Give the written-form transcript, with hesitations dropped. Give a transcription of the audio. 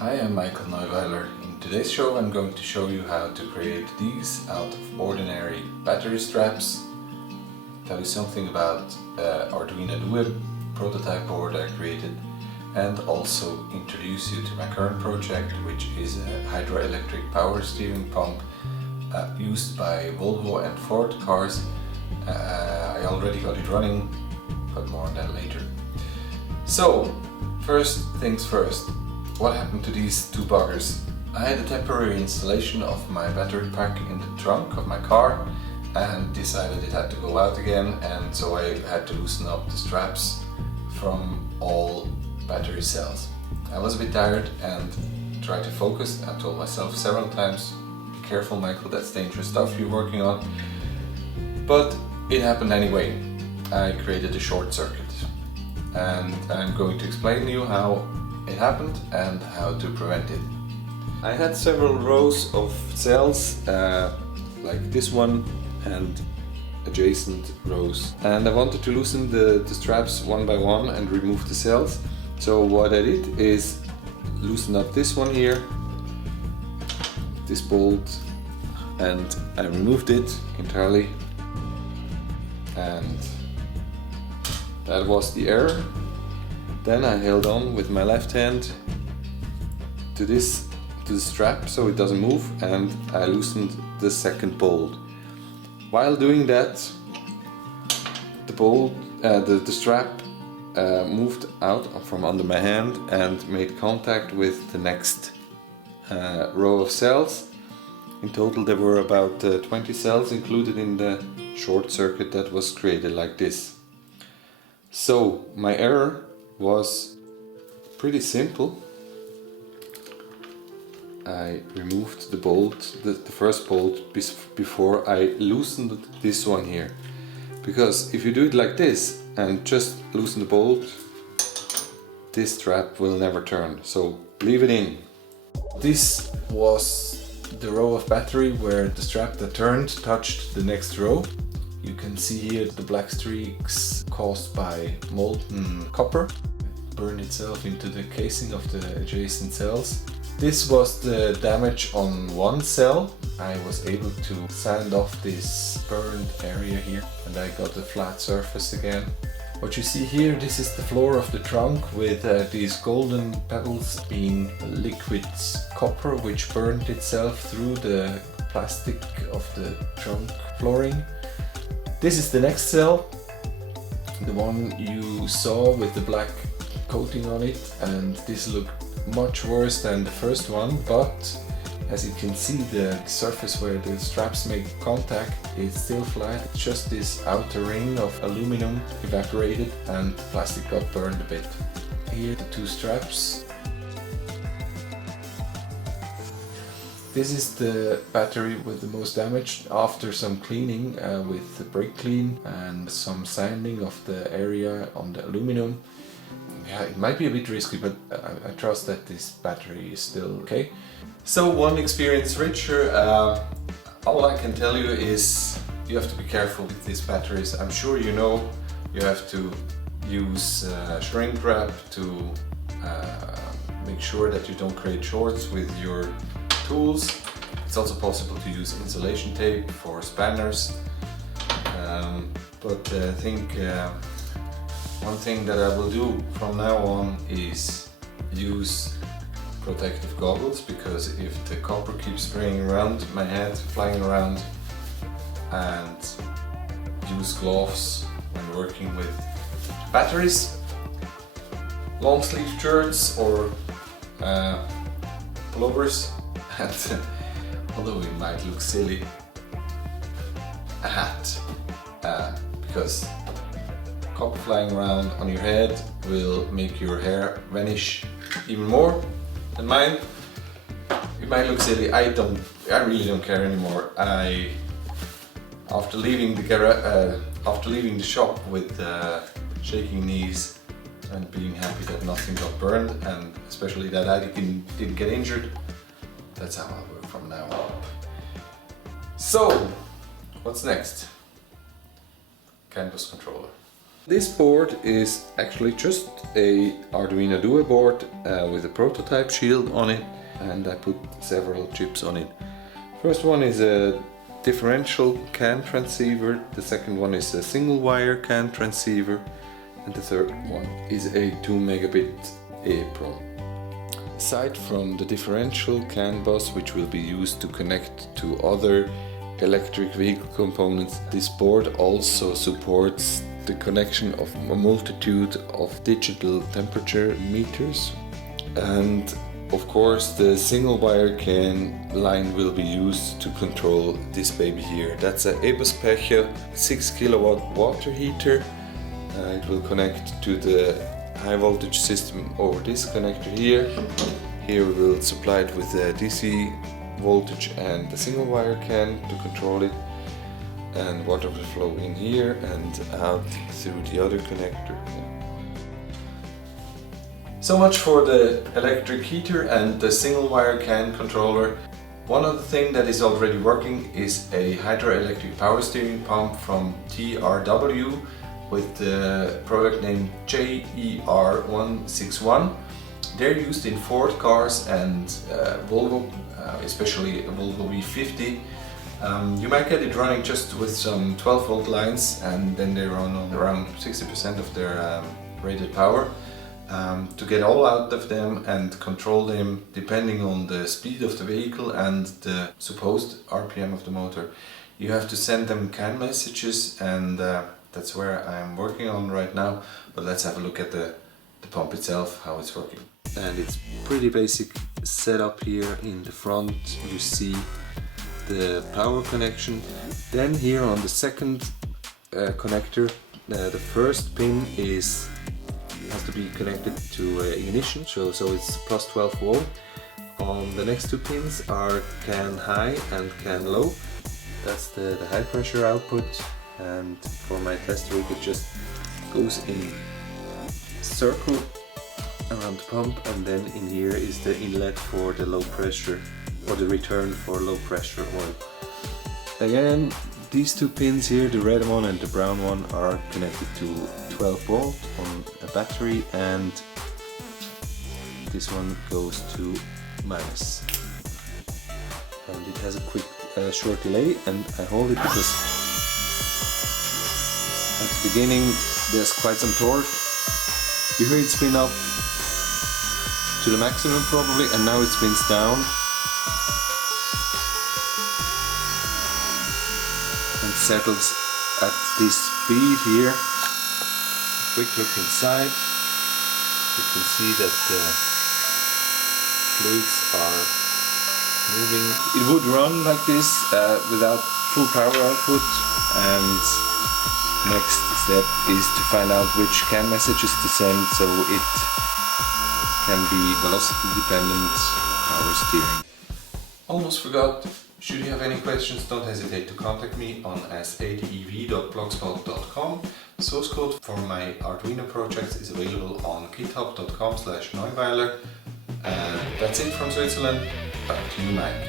Hi, I'm Michael Neuweiler. In today's show I'm going to show you how to create these out of ordinary battery straps, tell you something about Arduino Duo prototype board I created, and also introduce you to my current project, which is a hydroelectric power steering pump used by Volvo and Ford cars. I already got it running, but more on that later. So, first things first. What happened to these two buggers? I had a temporary installation of my battery pack in the trunk of my car and decided it had to go out again, and so I had to loosen up the straps from all battery cells. I was a bit tired and tried to focus. I told myself several times, be careful Michael, that's dangerous stuff you're working on. But it happened anyway. I created a short circuit, and I'm going to explain to you how it happened and how to prevent it. I had several rows of cells like this one and adjacent rows, and I wanted to loosen the straps one by one and remove the cells. So what I did is loosen up this one here, this bolt, and I removed it entirely, and that was the error. Then I held on with my left hand to the strap so it doesn't move, and I loosened the second bolt. While doing that, the strap moved out from under my hand and made contact with the next row of cells. In total there were about 20 cells included in the short circuit that was created like this. So my error was pretty simple. I removed the bolt, the first bolt, before I loosened this one here. Because if you do it like this and just loosen the bolt, this strap will never turn, so leave it in. This was the row of battery where the strap that turned touched the next row. You can see here the black streaks caused by molten copper burned itself into the casing of the adjacent cells. This was the damage on one cell. I was able to sand off this burned area here, and I got a flat surface again. What you see here, this is the floor of the trunk with these golden pebbles being liquid copper which burned itself through the plastic of the trunk flooring. This is the next cell, the one you saw with the black coating on it, and this looked much worse than the first one, but as you can see, the surface where the straps make contact is still flat. It's just this outer ring of aluminum evaporated and the plastic got burned a bit. Here the two straps. This is the battery with the most damage. After some cleaning with the brake clean and some sanding of the area on the aluminum. Yeah, it might be a bit risky, but I trust that this battery is still okay. So one experience richer, all I can tell you is you have to be careful with these batteries. I'm sure you know you have to use shrink wrap to make sure that you don't create shorts with your tools. It's also possible to use insulation tape for spanners, but I think one thing that I will do from now on is use protective goggles, because if the copper keeps spraying around my head, flying around, and use gloves when working with batteries, long sleeve shirts or pullovers, and although it might look silly, a hat, because copper flying around on your head will make your hair vanish even more than mine. It might look silly. I really don't care anymore. After leaving the shop with shaking knees and being happy that nothing got burned, and especially that I didn't get injured, that's how I'll work from now on. So, what's next? CAN bus controller. This board is actually just a Arduino Duo board with a prototype shield on it, and I put several chips on it. First one is a differential CAN transceiver, the second one is a single wire CAN transceiver, and the third one is a 2 megabit EEPROM. Aside from the differential CAN bus, which will be used to connect to other electric vehicle components, this board also supports the connection of a multitude of digital temperature meters, and of course the single wire CAN line will be used to control this baby here. That's a Eberspächer 6 kilowatt water heater. It will connect to the high voltage system over this connector here. Here we will supply it with a DC voltage and the single wire CAN to control it, and water will flow in here and out through the other connector. So much for the electric heater and the single wire CAN controller. One other thing that is already working is a hydroelectric power steering pump from TRW with the product name JER161. They're used in Ford cars and Volvo, especially a Volvo V50. You might get it running just with some 12 volt lines, and then they run on around 60% of their rated power. To get all out of them and control them depending on the speed of the vehicle and the supposed RPM of the motor, you have to send them CAN messages, and that's where I'm working on right now. But let's have a look at the pump itself, how it's working. And it's pretty basic setup here. In the front you see the power connection. Then here on the second connector, the first pin has to be connected to ignition, so it's plus 12 volt. On the next two pins are CAN high and CAN low. That's the high pressure output, and for my test rig it just goes in circle around the pump, and then in here is the inlet for the low pressure, or the return for low pressure oil. Again, these two pins here, the red one and the brown one, are connected to 12 volt on a battery, and this one goes to minus. And it has a quick short delay, and I hold it because at the beginning there's quite some torque. You hear it spin up to the maximum probably, and now it spins down and settles at this speed here. Quick look inside. You can see that the fluids are moving. It would run like this without full power output, and next step is to find out which CAN messages to send so it can be velocity dependent power steering. Almost forgot, should you have any questions, don't hesitate to contact me on s80ev.blogspot.com. The source code for my Arduino projects is available on github.com/Neuweiler. And that's it from Switzerland. Back to you, Mike.